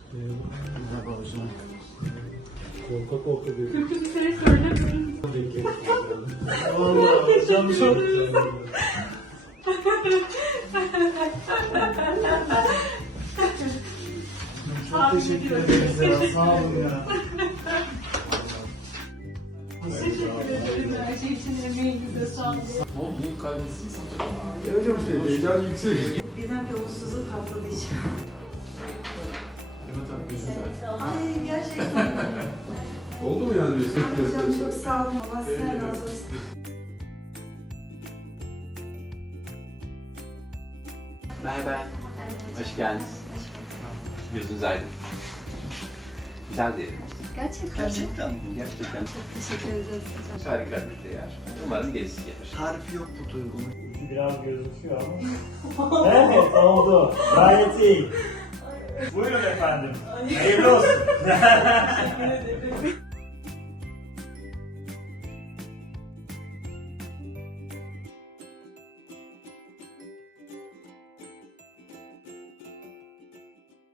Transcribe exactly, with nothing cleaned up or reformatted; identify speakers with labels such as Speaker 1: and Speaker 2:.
Speaker 1: Merhaba hocam.
Speaker 2: Korka korka diyor.
Speaker 3: Kötü bir şey söylemiyorum.
Speaker 2: Valla hocam çok güzel. Çok teşekkür ederiz ya. Sağ olun ya.
Speaker 3: Teşekkür ederim her şey için, emeğinize sağlık.
Speaker 1: Ama büyük kaygısız satacağım.
Speaker 2: Hocam şey, heyecan yüksek.
Speaker 4: Birden bir umutsuzluk kapladı içime.
Speaker 1: Evet abi güzel.
Speaker 4: Ay gerçekten.
Speaker 2: Oldu mu yani?
Speaker 4: Hocam çok sağ olun. Allah sizden razı olsun.
Speaker 5: Merhaba. Hoş geldiniz. Gözünüz aydın. Güzel değil.
Speaker 4: Gerçekten.
Speaker 6: Gerçekten mi?
Speaker 5: Gerçekten.
Speaker 4: Teşekkür ederiz hocam.
Speaker 5: Harika bir yer. Umarım gerisi gelir.
Speaker 6: Tarifi yok bu duygunun.
Speaker 2: Biraz gözüküyor ama. Evet oldu. Gayet iyi. Buyurun efendim. Hayırlı olsun.
Speaker 3: Teşekkür ederim.